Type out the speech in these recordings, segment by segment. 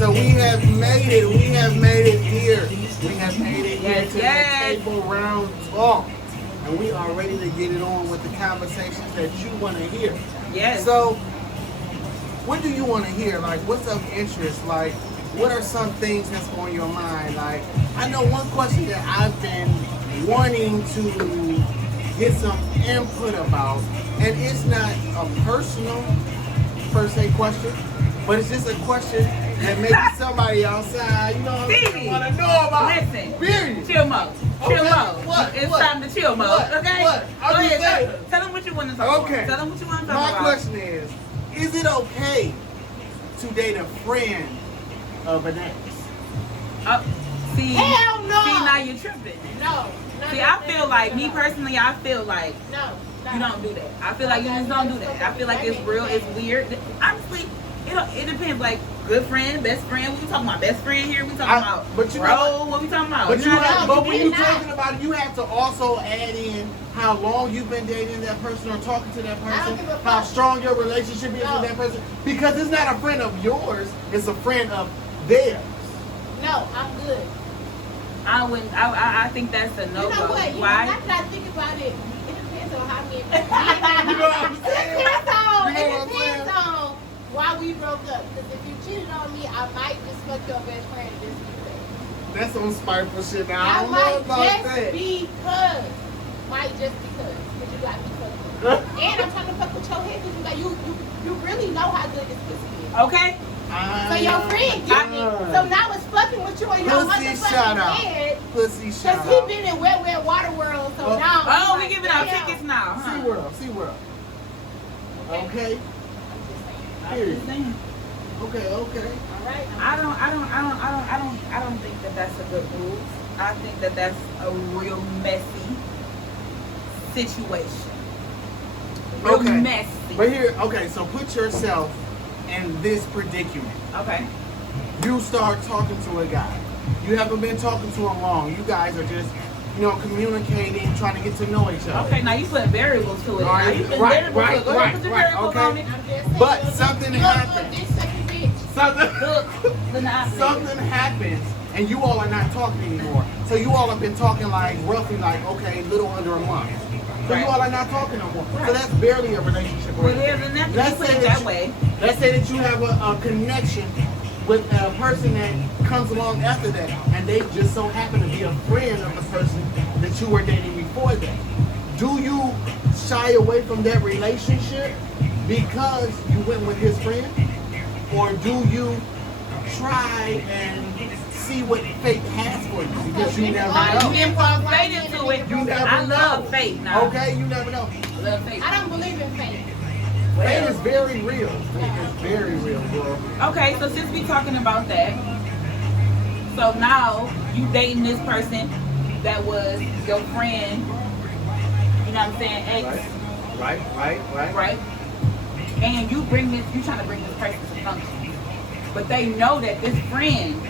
So we have made it. We have made it here. We have made it here to the table round talk. And we are ready to get it on with the conversations that you want to hear. Yes. So, what do you want to hear? Like, what's of interest? Like, what are some things that's on your mind? Like, I know one question that I've been wanting to get some input about, and it's not a personal, per se, question, but it's just a question that maybe somebody outside, you know, want to know about. Listen, period. Chill mode. Chill mode. What? It's time to chill mode. Okay? What? Go ahead. Tell them what you want to talk about. Tell them what you want to talk about. My question is it okay to date a friend of an ex? See, hell no. See, now you're tripping. No. See, I feel like, me personally, I feel like you don't do that. I feel like you just don't do that. I feel like it's real, it's weird. Honestly, it depends. Like, good friend, best friend. We talking about best friend here. We talking about but you bro. know, what we talking about? But when you talking about it, you have to also add in how long you've been dating that person or talking to that person, how strong your relationship is with that person. Because it's not a friend of yours; it's a friend of theirs. No, I'm good. I think that's a no-go. You know what? Why? Now that I think about it, it depends on how many. You know what I'm saying? It depends on why we broke up. Because if you cheated on me, I might just fuck your best friend just because. That's some spiteful shit. Now I don't know might about just that. because. Might just because. Because you got me fucked up. And I'm trying to fuck with your head because you really know how good this pussy is. Okay. So your friend get me. So now it's fucking with you in your motherfucking head. Pussy shout out. Because he been in wet water world. So now. Oh, we giving out tickets now, huh? SeaWorld. Okay. Period. Okay. All right. I don't think that that's a good move. I think that that's a real messy situation. Real messy. But here, so put yourself in this predicament. Okay. You start talking to a guy. You haven't been talking to him long. You guys are just, communicating, trying to get to know each other. Okay, now you put variables to it. Right. But something happens. Something happens, and you all are not talking anymore. So you all have been talking like roughly little under a month. So you all are not talking no more. So that's barely a relationship. Well, let's put it that way. Let's say that you have a connection with a person that comes along after that, and they just so happen to be a friend of the person that you were dating before that. Do you shy away from that relationship because you went with his friend? Or do you try and see what fate has for you? Because you never know. You can put fate into it. I love fate now. Okay, you never know. I love fate. I don't believe in fate. Fate is very real. Fate is very real, bro. Okay, so since we talking about that, so now you dating this person that was your friend, you know what I'm saying, ex. Right. And you trying to bring this person to function. But they know that this friend,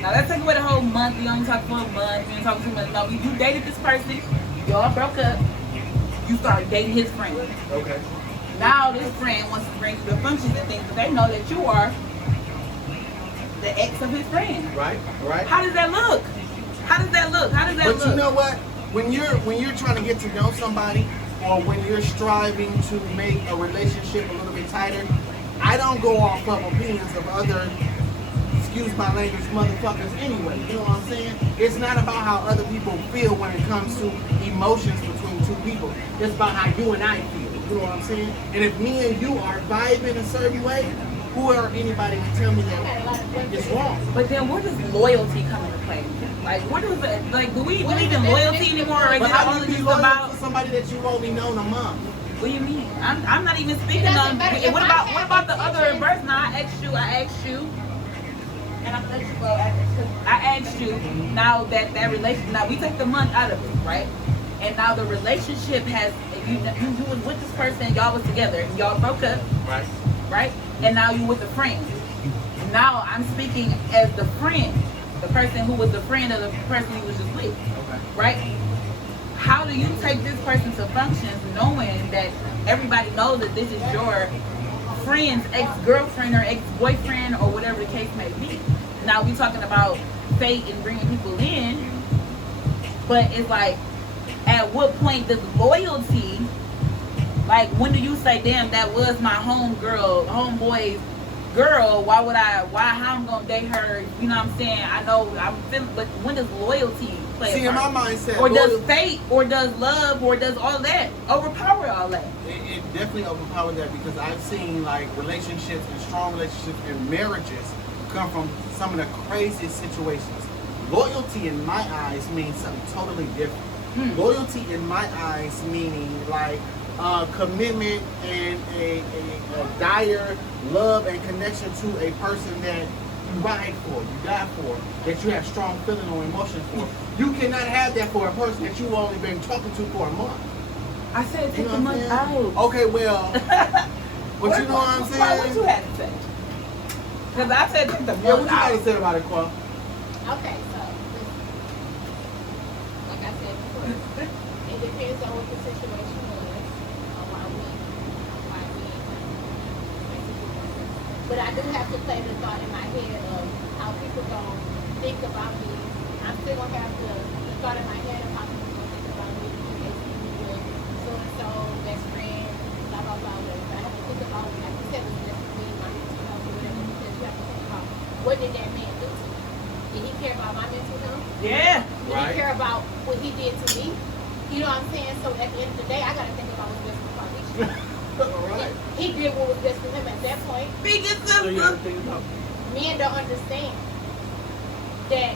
now let's take away the whole month, you only talk for a month, you didn't talk 2 months. No, you dated this person, y'all broke up, you started dating his friend. Okay. Now this friend wants to bring you to functions and things, but they know that you are the ex of his friend. Right. How does that look? But you know what? When you're trying to get to know somebody, or when you're striving to make a relationship a little bit tighter, I don't go off of opinions of other, excuse my language, motherfuckers anyway. You know what I'm saying? It's not about how other people feel when it comes to emotions between two people. It's about how you and I feel. You know what I'm saying? And if me and you are vibing a certain way, who are anybody to tell me that it's wrong? But then where does loyalty come into play? Like, what is it? Like, do we believe in loyalty anymore? Or is it how only do you just be loyal about to somebody that you've only known a month? What do you mean? I'm not even speaking on. What about the other person? I asked you, and I'm let you go. I asked you. Now that relationship, now we take the month out of it, right? And now the relationship has. You was with this person, y'all was together, and y'all broke up, right? And now you with a friend. Now I'm speaking as the friend, the person who was the friend of the person you was just with, right? How do you take this person to functions knowing that everybody knows that this is your friend's ex-girlfriend or ex-boyfriend or whatever the case may be. Now we talking about fate and bringing people in, but it's like, at what point does loyalty, like when do you say, damn, that was my homeboy's girl, how I'm gonna date her, you know what I'm saying? I know I'm feeling, but when does loyalty play See, a part? in my mindset, or does fate, or does love, or does all that overpower all that? It definitely overpowered that, because I've seen like relationships and strong relationships and marriages come from some of the craziest situations. Loyalty in my eyes means something totally different. Loyalty in my eyes meaning like commitment and a dire love and connection to a person that you ride for, you die for, that you have strong feeling or emotions for. You cannot have that for a person that you've only been talking to for a month. I said take You know the what I'm month saying? out. Okay, well, but you know what I'm saying? What you had to say? Because I said take the Yeah, what month you out. gotta say about it, Qua? Okay, so like I said before, it depends on what the situation was, on why we but I do have to play the thought in my head of how people gon' think about me. I'm still gonna have the thought in my head of how people gon' think about me because they see me with so and so, best friend, blah blah blah. Whatever. I have to think about, like you said, me, my mental health or whatever, because you have to think about what did that man do to me? Did he care about my mental health? Yeah. Did he care about what he did to me? You know what I'm saying? So at the end of the day, I gotta think about what's best for Carlisha. Right. He did what was best for him at that point. Biggest So you gotta sister. think about Men don't understand that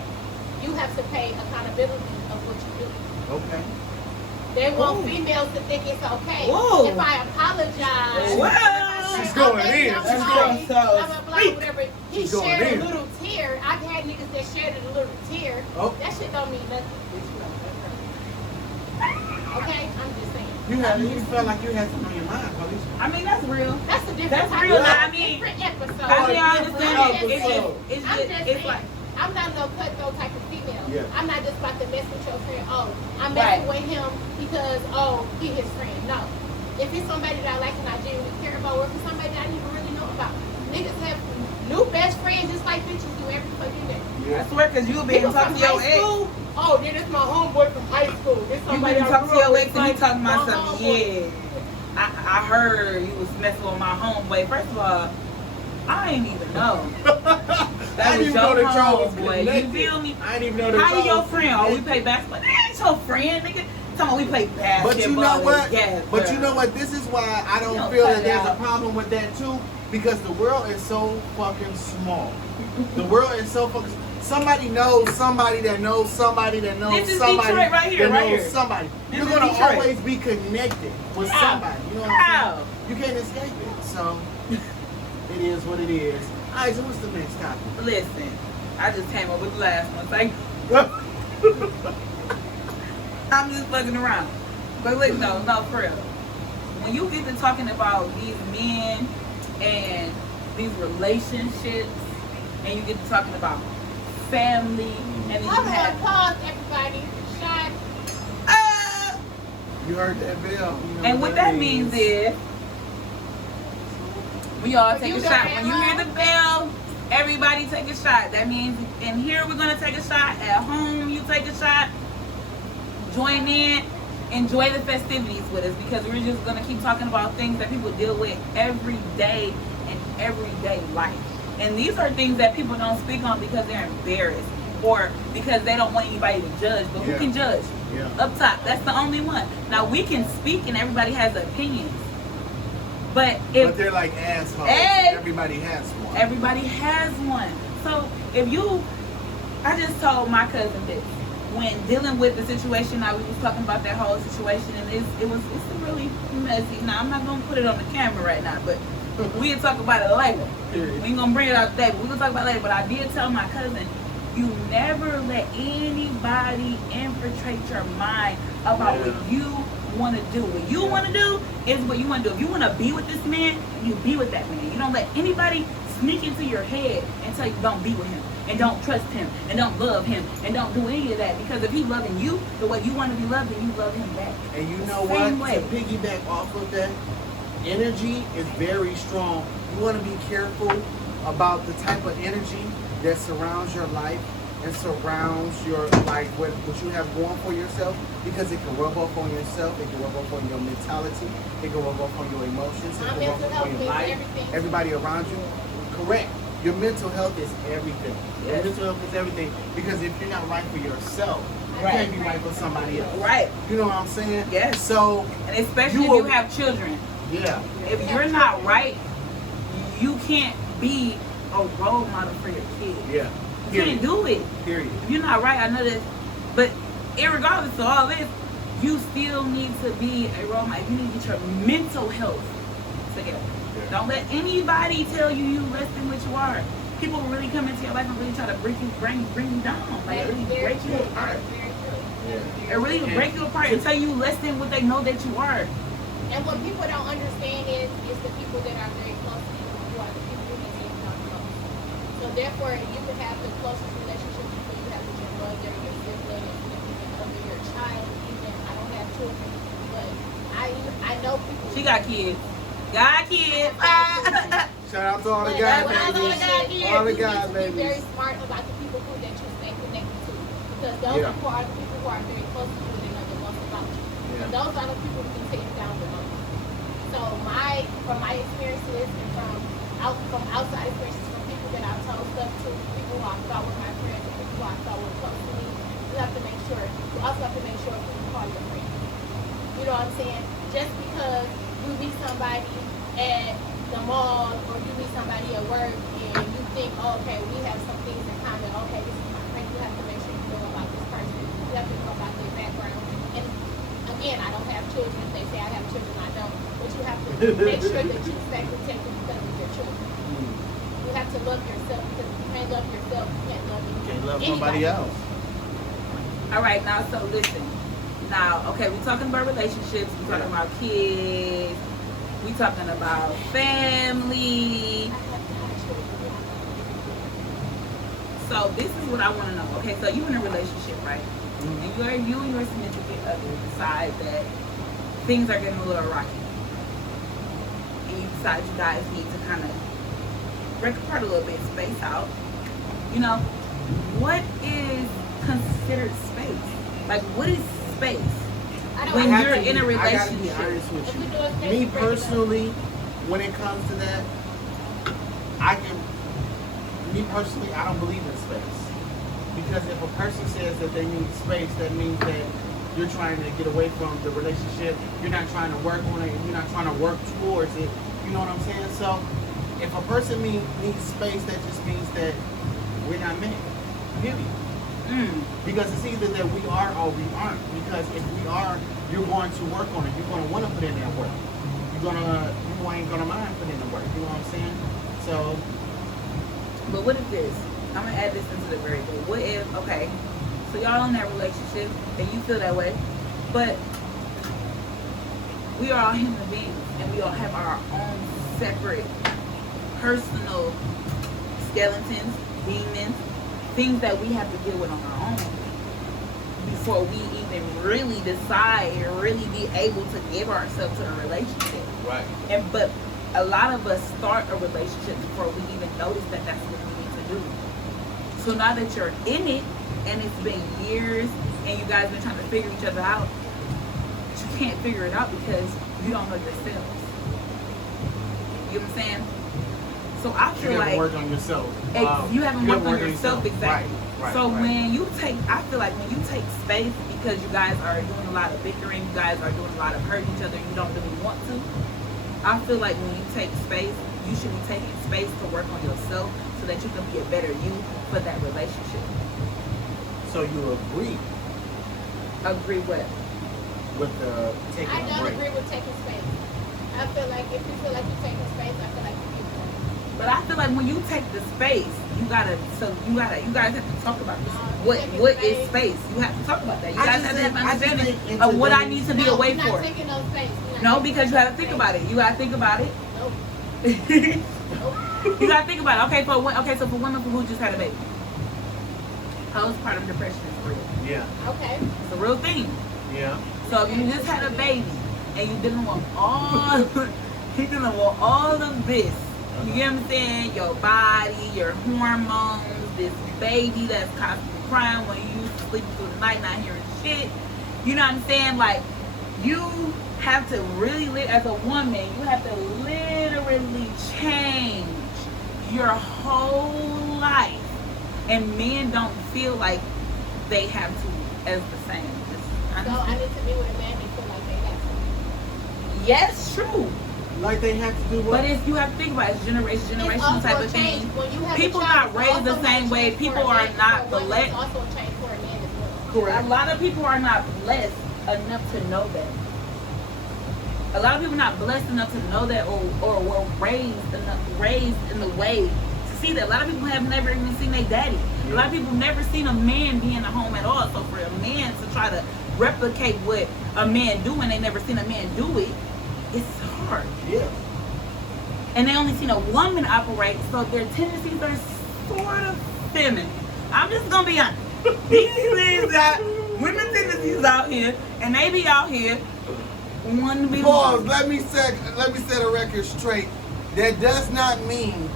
you have to pay accountability of what you do. Okay. They want Ooh. females to think it's okay. Ooh. If I apologize, Wow. if I say, She's going "Oh, baby, in. I'm She's sorry," going so blah, blah, blah, sweet. whatever. He She's going shared in. a little tear. I've had niggas that shared a little tear. Oh. That shit don't mean nothing. Okay? I'm just saying. You felt like you had something on your mind, Carlisha. I mean, that's real. That's a different That's type real. of I mean, different episode. I mean, I different understand it. episode. It's like, I'm not no cutthroat type of female. Yeah. I'm not just about to mess with your friend. Oh, I'm Right. messing with him because, he his friend. No. If it's somebody that I like and I genuinely care about, or if it's somebody that I didn't even really know about. Niggas have new best friends just like bitches do every fucking day. I swear, because you been Niggas talking from to your high ex. school. Oh, then it's my homeboy from high school. This You somebody been I talking to grew up your with, ex and you like, talking about my something. homeboy. Yeah. I heard you was messing with my homeboy. First of all, I ain't even know. That I was didn't even know your that y'all was homeboy. You connected. feel me? I didn't even know that How you y'all your was friend? Oh, we connected. play basketball. That ain't your friend, nigga. Talking about we play basketball. But you know what? together. But you know what? This is why I don't No, feel cut that it there's a out. problem with that too, because the world is so fucking small. The world is so fucking. Somebody knows somebody that knows somebody that knows This is somebody Detroit right here, that right knows here. somebody. This You're is gonna Detroit. always be connected with How? somebody. You know what I'm How? saying? You can't escape it. So it is what it is. All right. So what's the next topic? Listen, I just came up with the last one. Thank I'm just fucking around. But look, no, for real. When you get to talking about these men and these relationships, and you get to talking about family, and then you Hold on, have pause, everybody. Shot. You heard that bell. You know and what that means is we all take You a got shot. that When you hear right. the bell, everybody take a shot. That means in here we're gonna take a shot. At home you take a shot. Join in. Enjoy the festivities with us, because we're just gonna keep talking about things that people deal with every day in everyday life. And these are things that people don't speak on because they're embarrassed or because they don't want anybody to judge. But Yeah. who can judge? Yeah. Up top, that's the only one. Now we can speak and everybody has opinions. But if But they're like assholes. Hey. Everybody has one. everybody has one. So if you, I just told my cousin this when dealing with the situation. Now we was talking about that whole situation, and it's really messy. Now I'm not gonna put it on the camera right now, but we'll talk about it later. Period. We ain't gonna bring it out today, but we're gonna talk about it later. But I did tell my cousin, you never let anybody infiltrate your mind about what you want to do. What you want to do is what you want to do. If you want to be with this man, you be with that man. You don't let anybody sneak into your head and tell you don't be with him, and don't trust him, and don't love him, and don't do any of that. Because if he's loving you the way you want to be loved, then you love him back. And you know Same what? way. To piggyback off of that, energy is very strong. You want to be careful about the type of energy that surrounds your life and surrounds your like what you have going for yourself, because it can rub off on yourself, it can rub off on your mentality, it can rub off on your emotions, it can rub off on your life, everybody around you. Correct. Your mental health is everything. Your mental health is everything, because if you're not right for yourself, you can't be right for somebody else. Right. You know what I'm saying? Yes. So, and especially if you have children. Yeah. If you're not right, you can't be a role model for your kids. Yeah. You can't do it. Period. If you're not right, I know that. But irregardless of all this, you still need to be a role model. You need to get your mental health together. Yeah. Don't let anybody tell you less than what you are. People really come into your life and really try to bring you down. Like really break you apart. Yeah. Or really break you apart and tell you less than what they know that you are. And what people don't understand is the people that are very close to you who are the people who make you not close. So therefore, you can have the closest relationship people you have with your mother, your sibling, your significant other, your child. Even I don't have children, but I know people. She got kids. Got kids. Shout out to all the guys, babies. All the guys, babies. Be very smart about the people who that you stay connected to, because those people are the people who are very close to you and know the most about you. And those are the people who can take you down the most. So from my experiences and from outside experiences, from people that I've told stuff to, people who I thought were my friends, and people who I thought were close to me, you have to make sure. You also have to make sure who you call your friends. You know what I'm saying? Just because you meet somebody at the mall or you meet somebody at work and you think, oh, okay, we have some things in common. Okay, this is my friend. You have to make sure you know about this person. You have to know about their background. And again, I don't have children. They say I have children. I don't. But you have to make sure that you stay protected because of your children. You have to love yourself, because if you can't love yourself, you can't love anybody. You can't love nobody else. All right, now, so listen. Now, okay, we're talking about relationships. We're talking about kids. We're talking about family. So this is what I want to know. Okay, so you're in a relationship, right? And you and your significant other decide that things are getting a little rocky. And you decide you guys need to kind of break apart a little bit, space out. You know, what is considered space? Like, what is space when you're in a relationship? I gotta be honest with you. Me personally, when it comes to that, I don't believe in space. Because if a person says that they need space, that means that you're trying to get away from the relationship. You're not trying to work on it. You're not trying to work towards it. You know what I'm saying? So if a person needs space, that just means that we're not meant. Period. Because it's either that we are or we aren't. Because if we are, you're going to work on it. You're going to want to put in that work. You ain't gonna mind putting in the work. You know what I'm saying? So. But what if this? I'm gonna add this into the very good. What if, okay, so y'all in that relationship and you feel that way, but we are all human beings and we all have our own separate personal skeletons, demons, things that we have to deal with on our own before we even really decide and really be able to give ourselves to a relationship. Right. But a lot of us start a relationship before we even notice that that's what we need to do. So now that you're in it and it's been years and you guys been trying to figure each other out, but you can't figure it out because you don't know yourselves. You know what I'm saying? So I feel you like haven't worked on yourself. You haven't worked on yourself exactly. Right, so right. when you take, I feel like when you take space because you guys are doing a lot of bickering, you guys are doing a lot of hurting each other, and you don't really want to. I feel like when you take space, you should be taking space to work on yourself so that you can be a better you for that relationship. So you agree? Agree what? With the taking a break? I don't agree with taking space. I feel like if you feel like you're taking space, I feel like you're being bored. But I feel like when you take the space, you guys have to talk about this. What is space? You have to talk about that. You guys have to have an understanding of what I need to be away for. for. Taking no space. No, because you have to think about it. You gotta think about it. Nope. You gotta think about it. So for women who just had a baby, postpartum depression is real. Yeah. Okay. It's a real thing. Yeah. So if you just had a baby and you're dealing with all He's dealing with all of this. You get what I'm saying? Your body, your hormones, this baby that's constantly crying when you sleep through the night, not hearing shit. You know what I'm saying? Like, you have to really live as a woman. You have to literally change your whole life, and men don't feel like they have to as the same. So I need to be with a man they feel like they have to. Yes, true. Like they have to do what? But if you have to think about it, it's generational also type of a thing. change. When you have People a child, not raised the also same might way. change People for a are man, not for a woman, blessed. it's also a change for a man as well. Correct. A lot of people are not blessed enough to know that. A lot of people not blessed enough to know that, or were raised in the way to see that. A lot of people have never even seen their daddy. A lot of people never seen a man be in the home at all. So for a man to try to replicate what a man do when they never seen a man do it, it's hard. Yeah. And they only seen a woman operate, so their tendencies are sort of feminine. I'm just gonna be honest. These things got women tendencies out here, and they be out here wanting to be. Pause. Let me set a record straight. That does not mean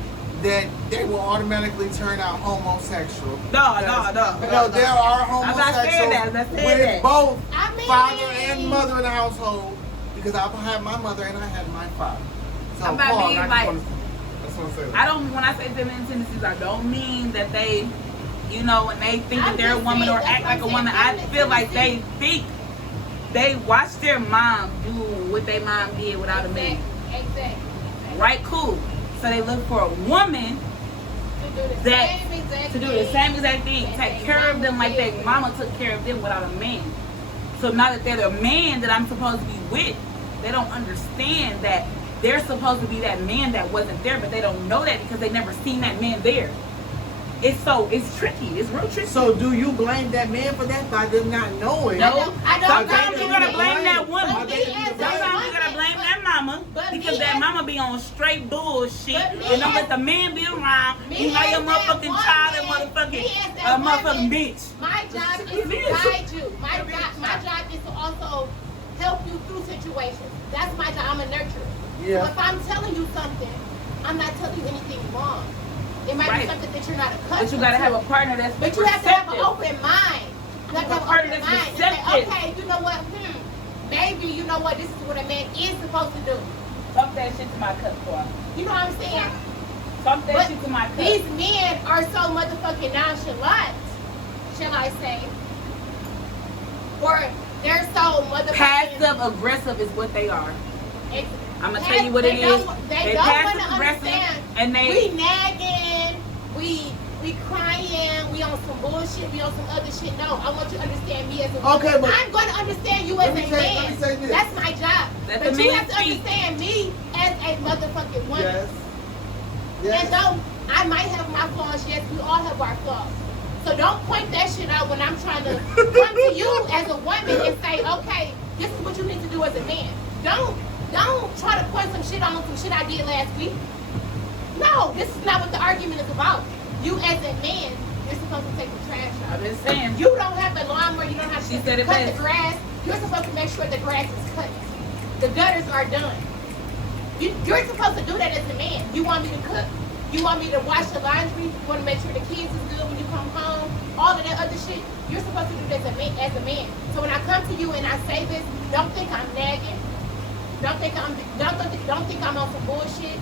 that they will automatically turn out homosexual. No. No, there are I'm not saying homosexuals that. I'm not saying with that. both I mean- father and mother in the household. Because I've had my mother and I had my father. So I'm not pause, being I just like- wanna- I just want to say that. I don't. When I say feminine tendencies, I don't mean that they, you know, when they think that I'm they're a just woman saying, or that's act what like a I'm woman. saying, I feel like they feminine think they watch their mom do what their mom did without a man. Exactly. Right? Cool. So they look for a woman to do the same exact thing, take care of them like their mama took care of them without a man. So now that they're the man that I'm supposed to be with, they don't understand that they're supposed to be that man that wasn't there, but they don't know that because they never seen that man there. It's tricky. It's real tricky. So do you blame that man for that by them not knowing? No. I don't Sometimes blame you gotta them. blame that But woman. me as a Sometimes you gotta blame that mama But because me that as- mama be on straight bullshit But me and don't as- let the man be around. Me You know your as that motherfucking woman- child and me as motherfucking that motherfucking woman, bitch. My job is to It is. guide you. My job is to also help you through situations. That's my job. I'm a nurturer. Yeah. So if I'm telling you something, I'm not telling you anything wrong. It might Right. be something that you're not accustomed But you gotta to. have a partner that's But you have to have an receptive. open mind. You have to have A partner an open that's mind and say, receptive. okay, you know what? Maybe you know what? This is what a man is supposed to do. Talk that shit to my cup for. You know what I'm saying? Talk that But shit to my cup. these men are so motherfucking nonchalant, shall I say? Or they're so motherfucking Passive aggressive is what they are. ex- I'm gonna tell you what it they is. don't- They don't passive wanna aggressive understand. and they We nagging, we crying, we on some bullshit, we on some other shit. No, I want you to understand me as a woman. Okay, but- I'm going to understand you as a Let me man. say this. That's my job. Let But the you man have to speak. understand me as a motherfucking woman. Yes. And though I might have my flaws, yes, we all have our flaws. So don't point that shit out when I'm trying to come to you as a woman and say, okay, this is what you need to do as a man. Don't try to point some shit on some shit I did last week. No, this is not what the argument is about. You as a man, you're supposed to take the trash out. I've been saying. You don't have a lawnmower, you don't have She to said it cut best. the grass. You're supposed to make sure the grass is cut. The gutters are done. You're supposed to do that as a man. You want me to cook. You want me to wash the laundry. You want to make sure the kids is good when you come home. All of that other shit. You're supposed to do that as a man. So when I come to you and I say this, don't think I'm nagging. Don't think I'm on some bullshit.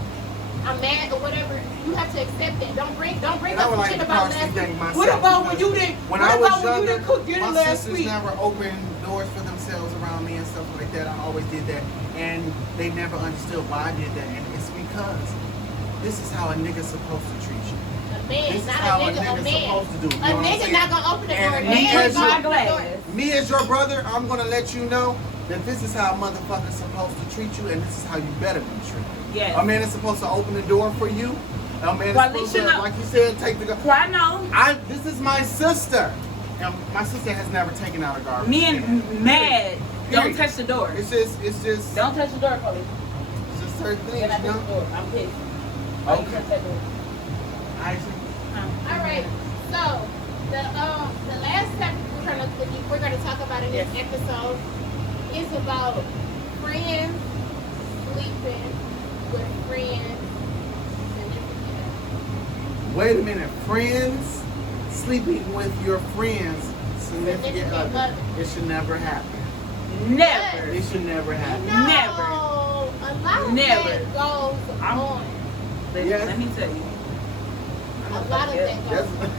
I'm mad or whatever. You have to accept it. Don't bring And up I would some like shit to about partially last thank week. myself What about when because you didn't? When what I was about when you younger, didn't cook dinner my last sisters week? never opened doors for themselves around me and stuff like that. I always did that, and they never understood why I did that. And it's because this is how a nigga's supposed to treat you. A man, This is not how a nigga, a nigga's man. supposed to do. You A know what I'm nigga saying? not gonna open the door. A And man me is as gonna your- open the door. Me as your brother, I'm gonna let you know that this is how a motherfucker's supposed to treat you, and this is how you better be treated. Yes. A man is supposed to open the door for you. A man is Well, at least supposed you to, know. like you said, take the. Well, I know. This is my sister. And my sister has never taken out a garbage Me can. and mad. Don't Period. touch the door. It's just Don't touch the door, Chloe. it's just certain things, Then I you touch the know. door. I'm pissed. Why you Okay. touch that door? Isaac. All right. So the last topic we're gonna talk about in this episode is about friends sleeping with friends. Wait a minute, friends sleeping with your friends, significant other. It should never happen. Never. It should never happen. No, Never. A lot of Never. that goes on. Listen, Yes. let me tell you. A lot of that goes That's, on.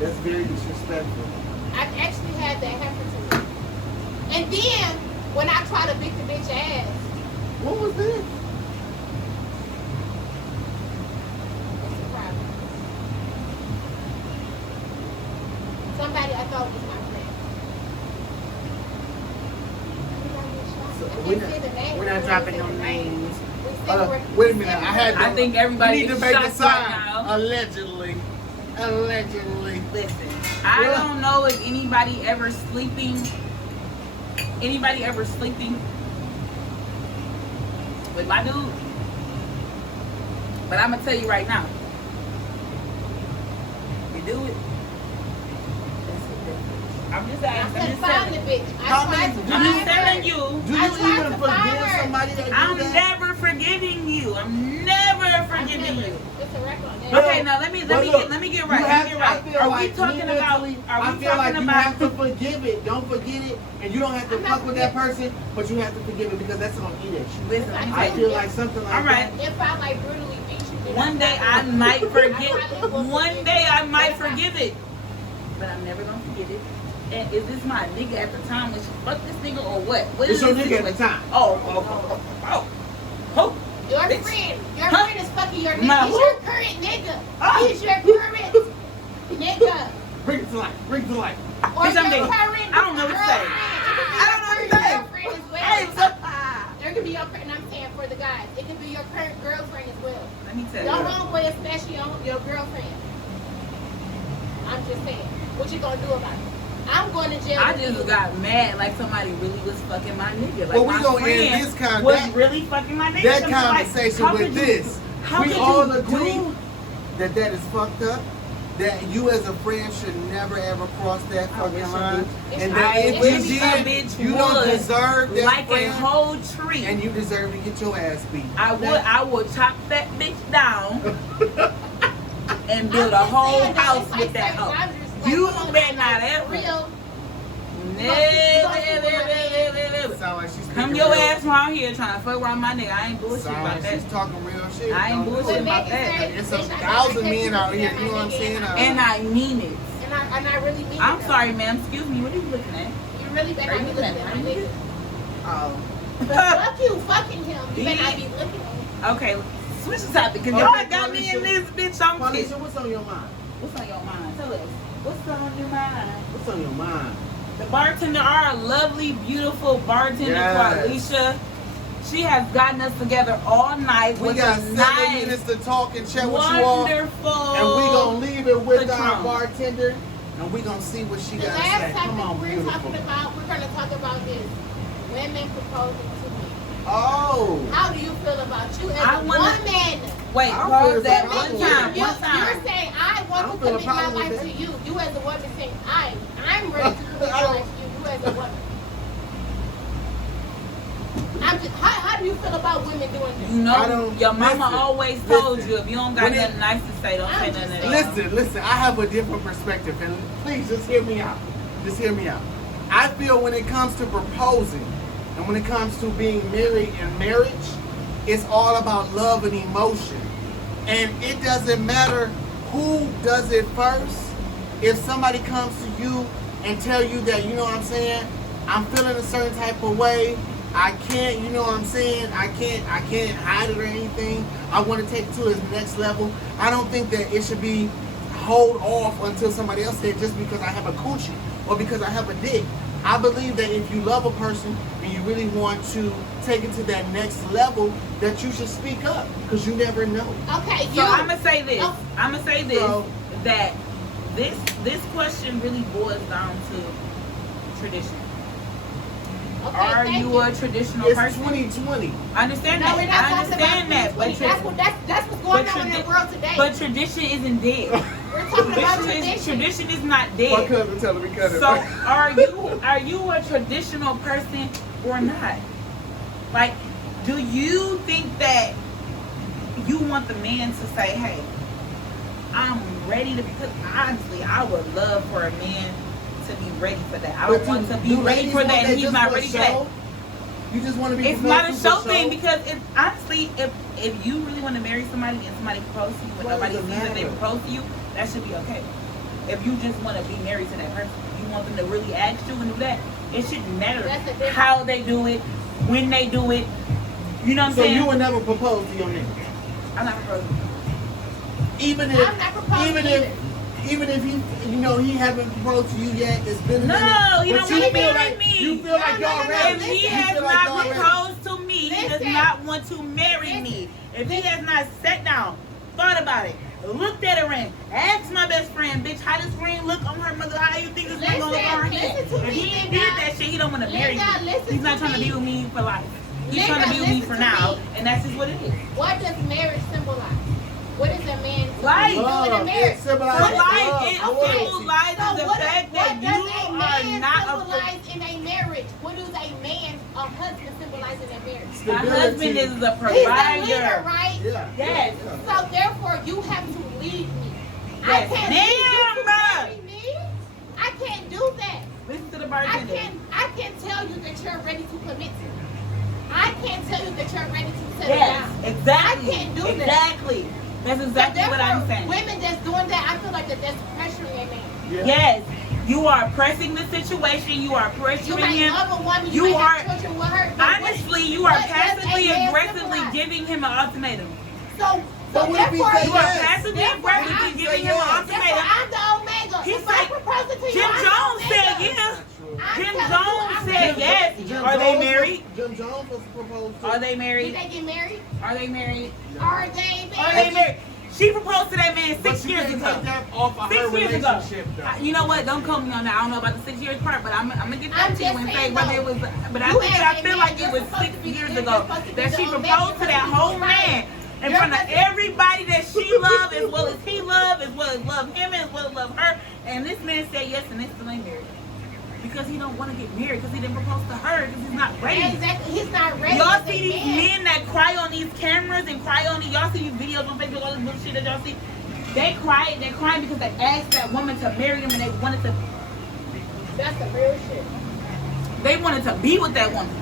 that's very disrespectful. I've actually had that happen to me. And then, when I try to beat the bitch ass, What was this? it's a problem. Somebody I thought was my friend. We're not dropping no names. We said Wait a minute, I had to. I think everybody we need to is make a shocked right sign. now. Allegedly. Listen, I don't know if anybody ever sleeping with my dude. But I'm gonna tell you right now. You do it. I'm just I asking. I'm couldn't just find the telling. bitch. I How tried many- to do I'm find just telling her. you. Do you I tried even to find forgive her. somebody that do I'm that? never forgiving you. I'm never forgiving you. It's a record on that. Okay, now let me But get look, right. Let me you get have right. to- I feel Are we like talking mentally, about? Are I we feel like talking you about? have to forgive it. Don't forget it, and you don't have to I'm fuck not with that forgetting. person, but you have to forgive it because that's gonna eat at you. Listen, let me I tell feel you. like something like All right. that. If I like brutally beat you, then One day I probably- might forget. probably will One forgive day you. I might But if forgive it, but I'm never gonna forget it. And is this my nigga at the time when she fucked this nigga or what? What It's is your this nigga at the situation? time. Oh. Your Bitch. friend Huh? is fucking your nigga. My He's who? your current nigga. Oh. He's your current nigga. Bring it to life. Bring it to life. Or Bitch, your I'm dead. current I don't know what to say. girlfriend. I don't know what to Your say. girlfriend as well. Hey, There could be your current, and I'm saying for the guys, it could be your current girlfriend as well. let me tell Your you. homeboy, especially your girlfriend. I'm just saying. What you gonna do about it? I'm going to jail. I with just you. got mad like somebody really was fucking my nigga. Like Well, we my gonna friend end this was that- really fucking my nigga. That I'm like, conversation how with could you- this. How We could all you agree do- that that is fucked up. That you as a friend should never ever cross that I wish fucking I line. did. And I that if wish you a did, bitch you don't would, deserve that like a friend, whole tree. and you deserve to get your ass beat. I would chop that bitch down and build a I'm just whole saying, though, house it's like with that certain hoe. boundaries, like, You come on, better like, not ever. real. Never. Sound like she's Come speaking your real. ass around here trying to fuck around my nigga. I ain't bullshit Sound about like that. she's talking real shit. I ain't Don't do bullshit it. about that. It's a thousand men out here, you know what I'm saying? And I mean it. And I really mean I'm it. sorry, ma'am. Excuse me. What are you looking at? You really better Are not you be looking at my looking nigga. Oh. But fuck you, fucking him. You better not be looking at him. Okay, switch the topic because Okay, y'all got me in Felicia. this bitch. I'm pissed. Felicia, what's on your mind? What's on your mind? Tell us. What's on your mind? What's on your mind? The bartender, our lovely, beautiful bartender, Yes. Alicia. She has gotten us together all night We with got a 7 nice, minutes to talk and chat with you all. wonderful. And we gonna leave it with our Patron. bartender, and we gonna see what she The got to say. last Come topic on, we're beautiful. going to talk about is women proposing to me. Oh, How do you feel about you as I a wanna- woman? Wait, I don't pause feel that it's one a time. problem. You're One time. saying I I want don't to feel a commit my problem with life that. to you. You as a woman saying I'm ready to commit my life to you. You as a woman. How do you feel about women doing this? You I know, don't- your mama listen, always told listen. you if you don't got When it- nothing nice to say, don't say I'm nothing just at all. listen. I have a different perspective, and please just hear me out. Just hear me out. I feel when it comes to proposing, and when it comes to being married and marriage, it's all about love and emotion. And it doesn't matter who does it first. If somebody comes to you and tell you that, you know what I'm saying, I'm feeling a certain type of way, I can't, you know what I'm saying, I can't hide it or anything, I want to take it to its next level, I don't think that it should be hold off until somebody else said just because I have a coochie or because I have a dick. I believe that if you love a person and you really want to take it to that next level, that you should speak up because you never know. Okay, So I'm gonna say this. Oh. I'm gonna say this So- that this question really boils down to tradition. Okay, Are thank you a traditional It's person? 2020. I understand No, we're that. not I talking understand about that. But, 2020. That's what's going but on in the tradi- world today. but tradition isn't dead. We're talking about Tradition tradition. is not My dead. cousin telling me cut it. So are you a traditional person or not? Like, do you think that you want the man to say, hey, I'm ready to, because honestly, I would love for a man to be ready for that. I don't want to be ready for that and he's not ready for that. You just want to be. It's not a show thing because honestly, if you really want to marry somebody and somebody proposes to you and nobody sees that they propose to you, that should be okay. If you just want to be married to that person, you want them to really ask you and do that, it shouldn't matter how they do it, when they do it. You know what I'm saying? So you would never propose to your nigga? I'm not proposing. Even if he, you know, he haven't proposed to you yet, it's been a minute. No, he don't want to marry me. You feel like y'all ready. If he has not proposed to me, he does not want to marry me. If he has not sat down, thought about it, looked at a ring, asked my best friend, bitch, how this ring look on her mother? How you think this ring gonna look on her head? If he ain't did that shit, he don't want to marry me. He's not trying to be with me for life. He's trying to be with me for now, and that's just what it is. What does marriage symbolize? What is a man life? doing in a marriage? It symbolizes it symbolizes the fact that you are not symbolize in a marriage. What does a man, a husband symbolize in a marriage? My husband is a provider. He's a leader, right? Yeah. Yes. So therefore, you have to lead me. Yes. I can't lead you to marry me. I can't do that. Listen to the bartender. I can't tell you that you're ready to commit to me. I can't tell you that you're ready to settle yes, down. exactly. I can't do that. Exactly. That's exactly what I'm saying. Women that's doing that, I feel like that's pressuring a man. Yeah. Yes. You are pressing the situation. You are pressuring him. You are children with her. Honestly, you are passively aggressively giving him an ultimatum. So what if he say you are passively aggressively giving him an ultimatum. I'm the omega. He If I propose to you, Jim Jones said yes. Jim Jones said yes. Are they married? Jim Jones was proposed to. Are they married? Did they get married? Are they married? Are they married? Are they married? She proposed to that man 6 years ago. Off of 6 years ago. though. You know what? Don't quote me on that. I don't know about the 6 years part, but I'm gonna get back to you and say whether it was. But I feel like it was 6 years ago that she proposed to that whole man in front of everybody that she loved, as well as he loved, as well as love him, as well as love her. And this man said yes, and they still ain't married. Because he don't want to get married, because he didn't propose to her, because he's not ready. Exactly, he's not ready. Y'all see these men that cry on these cameras and cry on these, y'all see these videos on Facebook, all this bullshit that y'all see. They're crying because they asked that woman to marry them and they wanted to. That's the real shit. They wanted to be with that woman.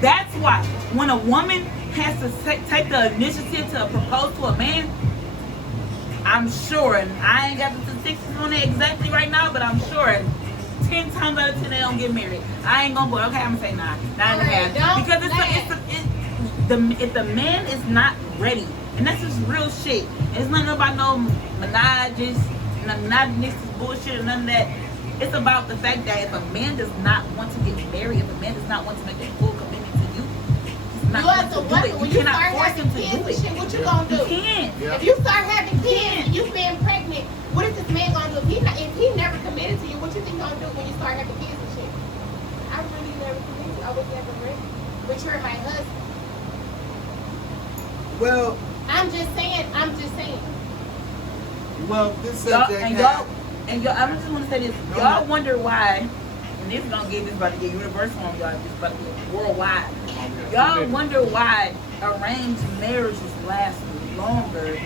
That's why when a woman has to take the initiative to propose to a man, I'm sure, and I ain't got the statistics on it exactly right now, but I'm sure 10 times out of 10 they don't get married. I ain't gonna go, okay, I'm gonna say 9 and a half. Because if the man is not ready, and that's just real shit. It's nothing about no monogamous bullshit or none of that. It's about the fact that if a man does not want to get married, if a man does not want to make a full commitment to you, he's not going to do it. You cannot force him to do it. Shit, what you gonna do? You can't. Yeah. If you start having kids and you being pregnant, what is this man gonna do? If he never committed to you, what you think he's gonna do when you start having kids and shit? I really never committed. I was never ready. But you're my husband. Well, I'm just saying. Well, this subject and y'all, I just want to say this. Y'all wonder why, and this is gonna get this about to get universal on y'all. This about to get worldwide. Y'all wonder why arranged marriages last longer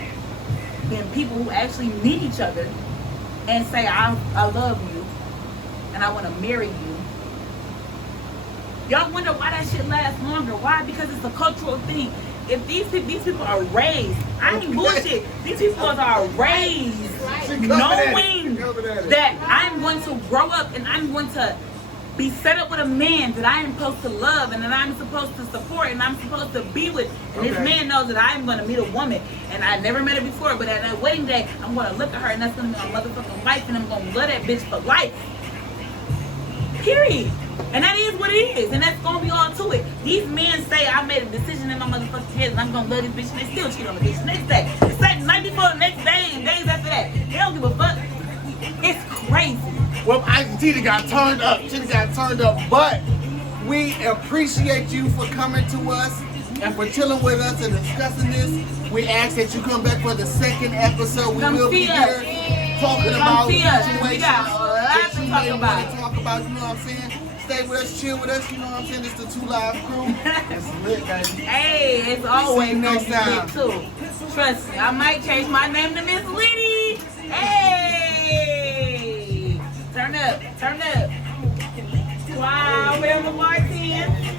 than people who actually meet each other and say, I love you and I want to marry you. Y'all wonder why that shit lasts longer. Why? Because it's a cultural thing. If these people are raised, I ain't bullshit. These people are raised knowing that I'm going to grow up and I'm going to be set up with a man that I am supposed to love and that I'm supposed to support and I'm supposed to be with. And this man knows that I'm going to meet a woman and I never met her before, but at that wedding day, I'm going to look at her and that's going to be my motherfucking wife and I'm going to love that bitch for life. Period. And that is what it is. And that's going to be all to it. These men say, I made a decision in my motherfucking head and I'm going to love this bitch and they still cheat on the bitch. Next day. It's like the night before, the next day, and days after that. They don't give a fuck. It's crazy. Well, Tina got turned up. But we appreciate you for coming to us and for chilling with us and discussing this. We ask that you come back for the second episode. We will be here talking about situations we got a lot that to you talk may about. want to talk about. You know what I'm saying? Stay with us, chill with us. You know what I'm saying? It's the 2 Live crew. It's lit, baby. Hey, it's always next next time. time too. Trust me, I might change my name to Miss Liddy. Hey, turn up, turn up. Wow, we're on the 14.